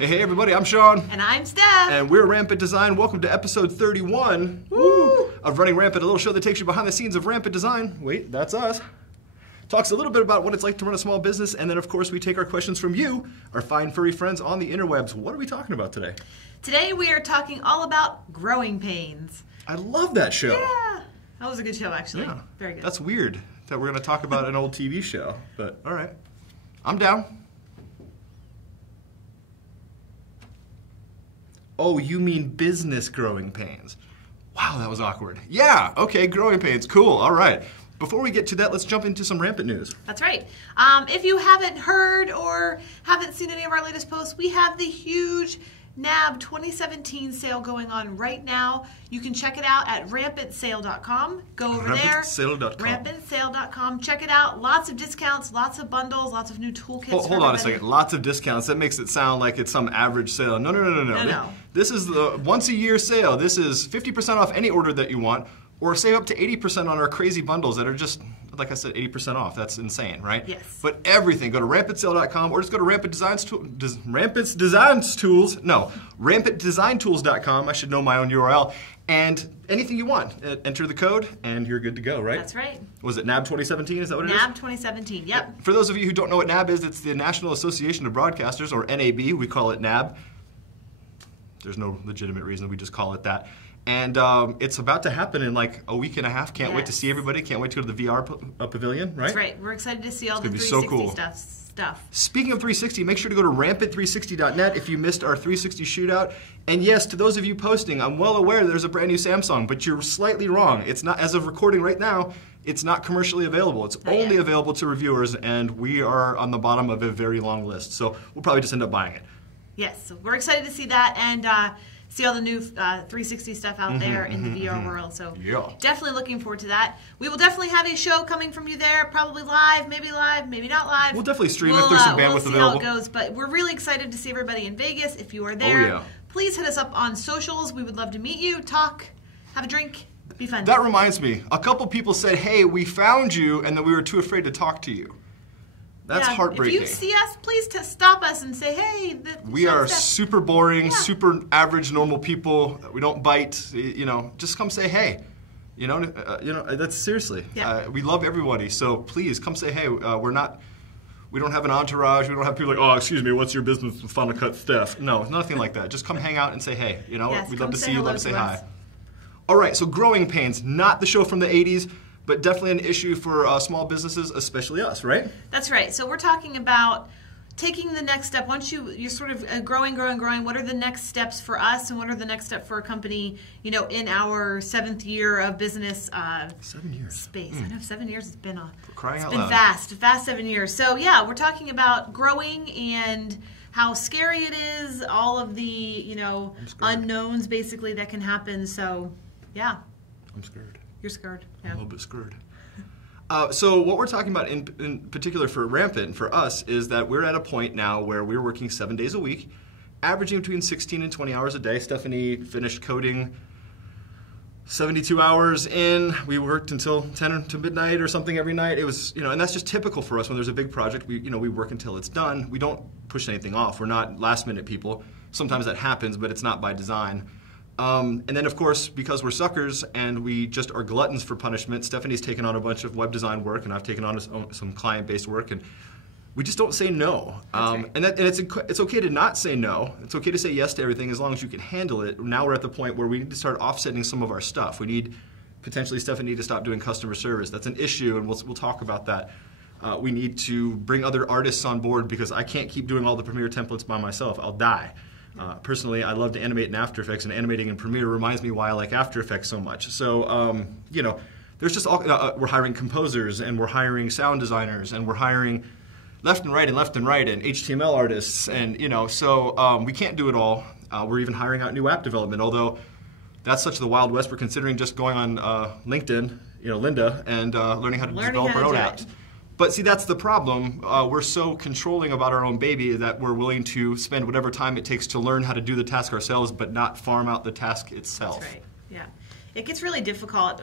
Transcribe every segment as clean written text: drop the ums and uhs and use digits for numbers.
Hey everybody, I'm Sean. And I'm Steph. And we're Rampant Design. Welcome to episode 31 of Running Rampant, a little show that takes you behind the scenes of Rampant Design. Wait, that's us. Talks a little bit about what it's like to run a small business, and then of course we take our questions from you, our fine furry friends on the interwebs. What are we talking about today? Today we are talking all about growing pains. I love that show. Yeah, that was a good show actually. Yeah. Very good. That's weird that we're going to talk about an old TV show, but all right. I'm down. Oh, you mean business growing pains. Wow, that was awkward. Yeah, okay, growing pains, cool, all right. Before we get to that, let's jump into some Rampant news. That's right. If you haven't heard or haven't seen any of our latest posts, we have the huge NAB 2017 sale going on right now. You can check it out at rampantsale.com. Go over there. Rampantsale.com. Check it out. Lots of discounts, lots of bundles, lots of new toolkits. Hold on a second. Lots of discounts. That makes it sound like it's some average sale. No. This is the once a year sale. This is 50% off any order that you want, or save up to 80% on our crazy bundles that are just, like I said, 80% off. That's insane, right? Yes. But everything, go to rampantsale.com or just go to rampantsdesigntools.com. I should know my own URL. And anything you want, enter the code and you're good to go, right? That's right. Was it NAB 2017? Is that what it is? NAB 2017, yep. For those of you who don't know what NAB is, it's the National Association of Broadcasters, or NAB. We call it NAB. There's no legitimate reason. We just call it that. And it's about to happen in like a week and a half. Can't wait to see everybody. Can't wait to go to the VR pavilion, right? That's right. We're excited to see all the 360 so cool. stuff. Speaking of 360, make sure to go to rampant360.net if you missed our 360 shootout. And yes, to those of you posting, I'm well aware there's a brand new Samsung, but you're slightly wrong. It's not, as of recording right now, it's not commercially available. It's only available to reviewers, and we are on the bottom of a very long list. So we'll probably just end up buying it. Yes, so we're excited to see that and see all the new 360 stuff out there in the VR world. So definitely looking forward to that. We will definitely have a show coming from you there, probably live, maybe not live. We'll definitely stream if there's some bandwidth available. We'll see how it goes, but we're really excited to see everybody in Vegas. If you are there, please hit us up on socials. We would love to meet you, talk, have a drink, be fun. That reminds me, a couple people said, hey, we found you, and then we were too afraid to talk to you. That's heartbreaking. If you see us, please stop us and say, hey. We are super boring, super average, normal people. We don't bite. You know, just come say hey. You know, that's seriously. We love everybody, so please come say hey. We don't have an entourage. We don't have people like, oh, excuse me, what's your business with Final Cut Steph? No, nothing like that. Just come hang out and say hey. You know, we'd love to see you, love to say hi. All right, so growing pains, not the show from the 80s. But definitely an issue for small businesses, especially us, right? That's right. So we're talking about taking the next step. Once you're sort of growing, what are the next steps for us, and what are the next step for a company, you know, in our 7th year of business 7 years. Space. I know, 7 years has been fast. Fast 7 years. So yeah, we're talking about growing and how scary it is, all of the, you know, unknowns basically that can happen. So yeah. I'm scared. You're scared. I'm a little bit scared. So what we're talking about in particular for Rampant, for us, is that we're at a point now where we're working 7 days a week, averaging between 16 and 20 hours a day. Stephanie finished coding 72 hours in. We worked until 10 to midnight or something every night. It was, you know, and that's just typical for us when there's a big project. We work until it's done. We don't push anything off. We're not last minute people. Sometimes that happens, but it's not by design. And then, of course, because we're suckers and we just are gluttons for punishment, Stephanie's taken on a bunch of web design work, and I've taken on some client-based work, and we just don't say no. Right. And it's okay to not say no. It's okay to say yes to everything as long as you can handle it. Now we're at the point where we need to start offsetting some of our stuff. We need, potentially, Stephanie to stop doing customer service. That's an issue, and we'll talk about that. We need to bring other artists on board because I can't keep doing all the Premiere templates by myself. I'll die. Personally, I love to animate in After Effects, and animating in Premiere reminds me why I like After Effects so much. So, you know, there's just all, we're hiring composers, and we're hiring sound designers, and we're hiring left and right and HTML artists, and, you know, so we can't do it all. We're even hiring out new app development, although that's such the Wild West. We're considering just going on LinkedIn, you know, Linda, and learning how to develop our own apps. But see, that's the problem. We're so controlling about our own baby that we're willing to spend whatever time it takes to learn how to do the task ourselves, but not farm out the task itself. That's right, yeah. It gets really difficult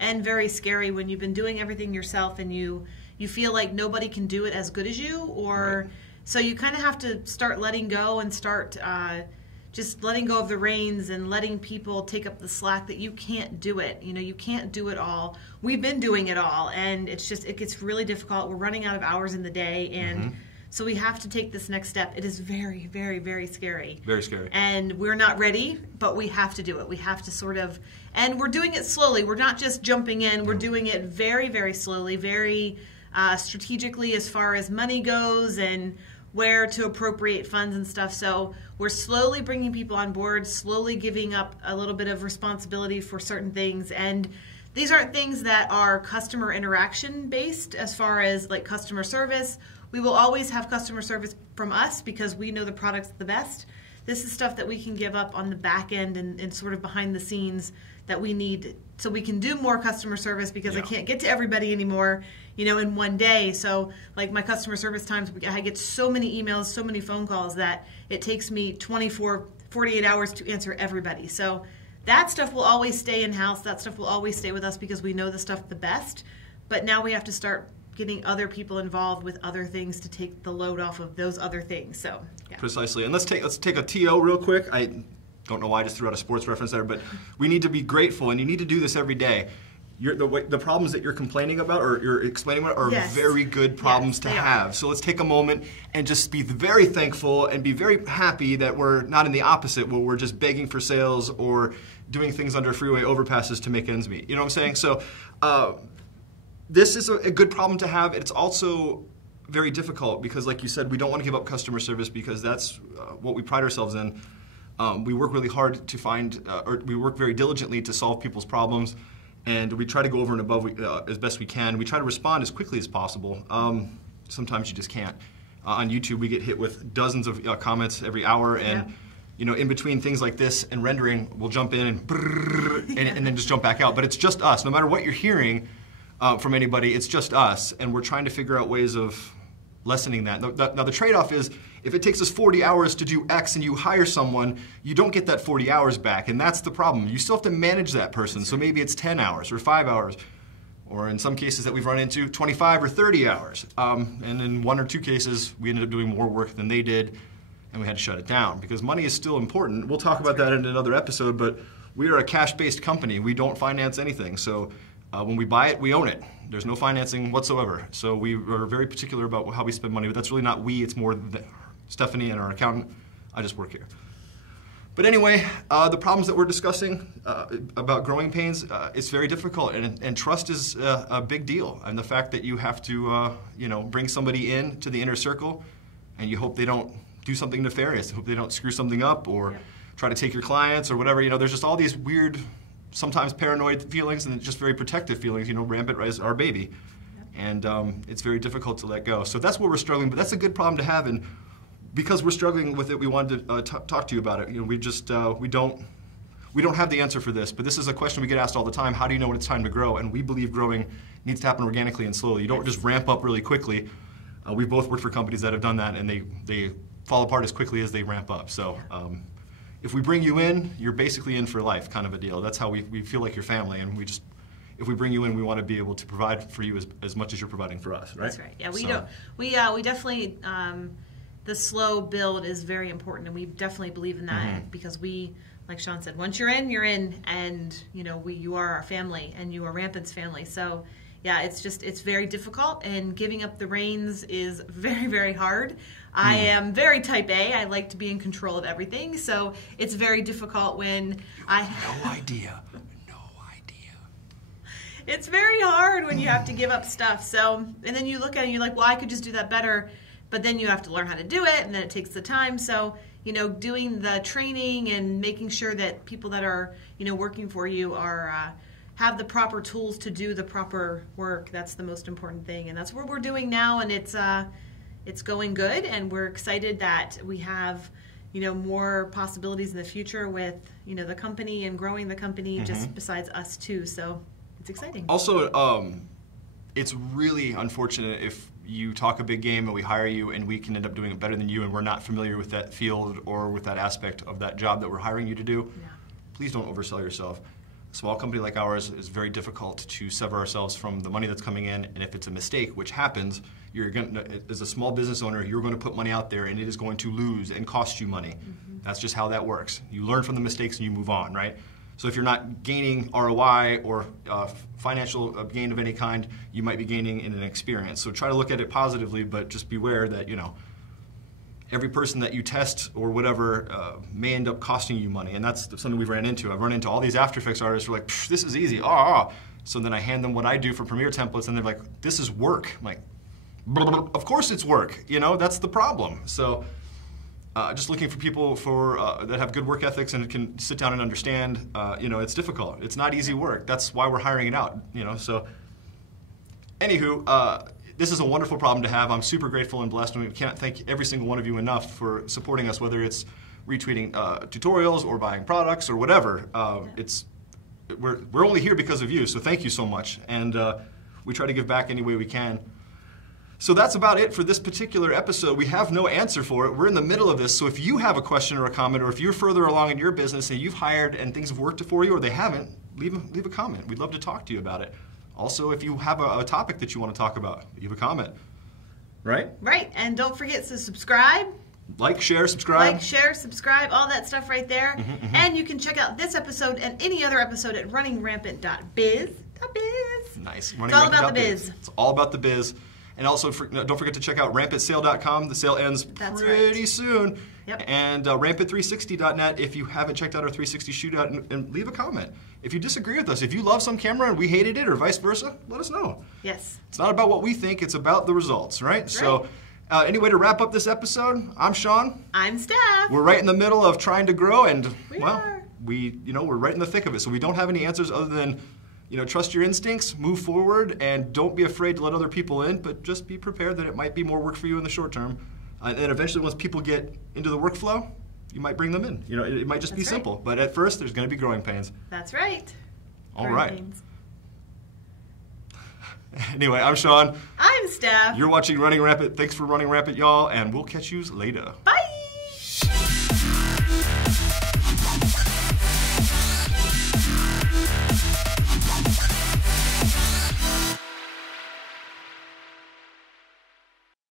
and very scary when you've been doing everything yourself and you feel like nobody can do it as good as you, or So you kind of have to start letting go and start just letting go of the reins and letting people take up the slack that you can't do it. You know, you can't do it all. We've been doing it all, and it's just, it gets really difficult. We're running out of hours in the day, and so we have to take this next step. It is very, very, very scary. Very scary. And we're not ready, but we have to do it. We have to sort of, and we're doing it slowly. We're not just jumping in. We're doing it very, very slowly, very strategically as far as money goes and where to appropriate funds and stuff. So we're slowly bringing people on board, slowly giving up a little bit of responsibility for certain things. And these aren't things that are customer interaction based as far as like customer service. We will always have customer service from us because we know the products the best. This is stuff that we can give up on the back end and sort of behind the scenes that we need so we can do more customer service, because I can't get to everybody anymore, you know, in one day. So like my customer service times, I get so many emails, so many phone calls that it takes me 48 hours to answer everybody. So that stuff will always stay in-house. That stuff will always stay with us because we know the stuff the best. But now we have to start getting other people involved with other things to take the load off of those other things. So yeah. Precisely. And let's take a TO real quick. I don't know why I just threw out a sports reference there, but we need to be grateful, and you need to do this every day. The problems that you're complaining about or you're explaining about are very good problems to have. So let's take a moment and just be very thankful and be very happy that we're not in the opposite, where we're just begging for sales or doing things under freeway overpasses to make ends meet. You know what I'm saying? So this is a good problem to have. It's also very difficult because, like you said, we don't want to give up customer service because that's what we pride ourselves in. We work really hard to find, or we work very diligently to solve people's problems, and we try to go over and above as best we can. We try to respond as quickly as possible. Sometimes you just can't. On YouTube, we get hit with dozens of comments every hour, and you know, in between things like this and rendering, we'll jump in and and then just jump back out. But it's just us. No matter what you're hearing from anybody, it's just us, and we're trying to figure out ways of lessening that. Now the trade-off is, if it takes us 40 hours to do X and you hire someone, you don't get that 40 hours back, and that's the problem. You still have to manage that person, so maybe it's 10 hours or 5 hours, or in some cases that we've run into, 25 or 30 hours. And in 1 or 2 cases, we ended up doing more work than they did, and we had to shut it down, because money is still important. We'll talk about that in another episode, but we are a cash-based company. We don't finance anything, so when we buy it, we own it. There's no financing whatsoever. So we are very particular about how we spend money, but that's really not we, it's more Stephanie and our accountant. I just work here. But anyway, the problems that we're discussing about growing pains, it's very difficult, and trust is a big deal. And the fact that you have to you know, bring somebody in to the inner circle, and you hope they don't do something nefarious, hope they don't screw something up or try to take your clients or whatever. You know, there's just all these weird, sometimes paranoid feelings and just very protective feelings. You know, Rampant is our baby, and it's very difficult to let go. So that's where we're struggling, but that's a good problem to have. And because we're struggling with it, we wanted to talk to you about it. You know, we just we don't have the answer for this, but this is a question we get asked all the time. How do you know when it's time to grow? And we believe growing needs to happen organically and slowly. You don't just ramp up really quickly. We've both worked for companies that have done that, and they fall apart as quickly as they ramp up. So if we bring you in, you're basically in for life, kind of a deal. That's how we feel like your family, and we just, if we bring you in, we want to be able to provide for you as much as you're providing for us, right? That's right. Yeah, we definitely, the slow build is very important, and we definitely believe in that because we, like Sean said, once you're in, and you know, you are our family, and you are Rampant's family. So yeah, it's very difficult, and giving up the reins is very, very hard. I am very type A. I like to be in control of everything, so it's very difficult when I have no idea. It's very hard when you have to give up stuff. So, and then you look at it and you're like, well, I could just do that better, but then you have to learn how to do it, and then it takes the time. So, you know, doing the training and making sure that people that are, you know, working for you are have the proper tools to do the proper work. That's the most important thing, and that's what we're doing now, and it's going good, and we're excited that we have, you know, more possibilities in the future with, you know, the company and growing the company just besides us too. So it's exciting. Also, it's really unfortunate if you talk a big game and we hire you and we can end up doing it better than you, and we're not familiar with that field or with that aspect of that job that we're hiring you to do. Yeah. Please don't oversell yourself. A small company like ours is very difficult to sever ourselves from the money that's coming in, and if it's a mistake, which happens, you're going to, as a small business owner, you're going to put money out there and it is going to lose and cost you money. That's just how that works. You learn from the mistakes and you move on, right? So if you're not gaining ROI or financial gain of any kind, you might be gaining in an experience. So try to look at it positively, but just beware that, you know, every person that you test or whatever may end up costing you money, and that's something we've ran into. I've run into all these After Effects artists who are like, this is easy, So then I hand them what I do for Premiere templates, and they're like, this is work. I'm like, of course it's work, you know, that's the problem. So just looking for people that have good work ethics and can sit down and understand, you know, it's difficult. It's not easy work. That's why we're hiring it out, you know. So anywho, this is a wonderful problem to have. I'm super grateful and blessed, and we can't thank every single one of you enough for supporting us, whether it's retweeting tutorials or buying products or whatever. We're only here because of you, so thank you so much. And we try to give back any way we can. So that's about it for this particular episode. We have no answer for it. We're in the middle of this, so if you have a question or a comment, or if you're further along in your business and you've hired and things have worked for you or they haven't, leave a comment. We'd love to talk to you about it. Also, if you have a topic that you want to talk about, leave a comment. Right? Right, and don't forget to subscribe. Like, share, subscribe. Like, share, subscribe, all that stuff right there. And you can check out this episode and any other episode at runningrampant.biz. Nice. It's all about the biz. It's all about the biz. And also, don't forget to check out rampantsale.com. The sale ends pretty soon. Yep. And rampant360.net if you haven't checked out our 360 shootout, and leave a comment. If you disagree with us, if you love some camera and we hated it or vice versa, let us know. Yes. It's not about what we think, it's about the results, right? So anyway, to wrap up this episode, I'm Sean. I'm Steph. We're right in the middle of trying to grow, and we're right in the thick of it. So we don't have any answers other than, you know, trust your instincts, move forward, and don't be afraid to let other people in, but just be prepared that it might be more work for you in the short term. And then eventually, once people get into the workflow, you might bring them in. You know, it might just be simple. But at first, there's going to be growing pains. That's right. All right. Anyway, I'm Sean. I'm Steph. You're watching Running Rampant. Thanks for running rampant, y'all, and we'll catch you later. Bye.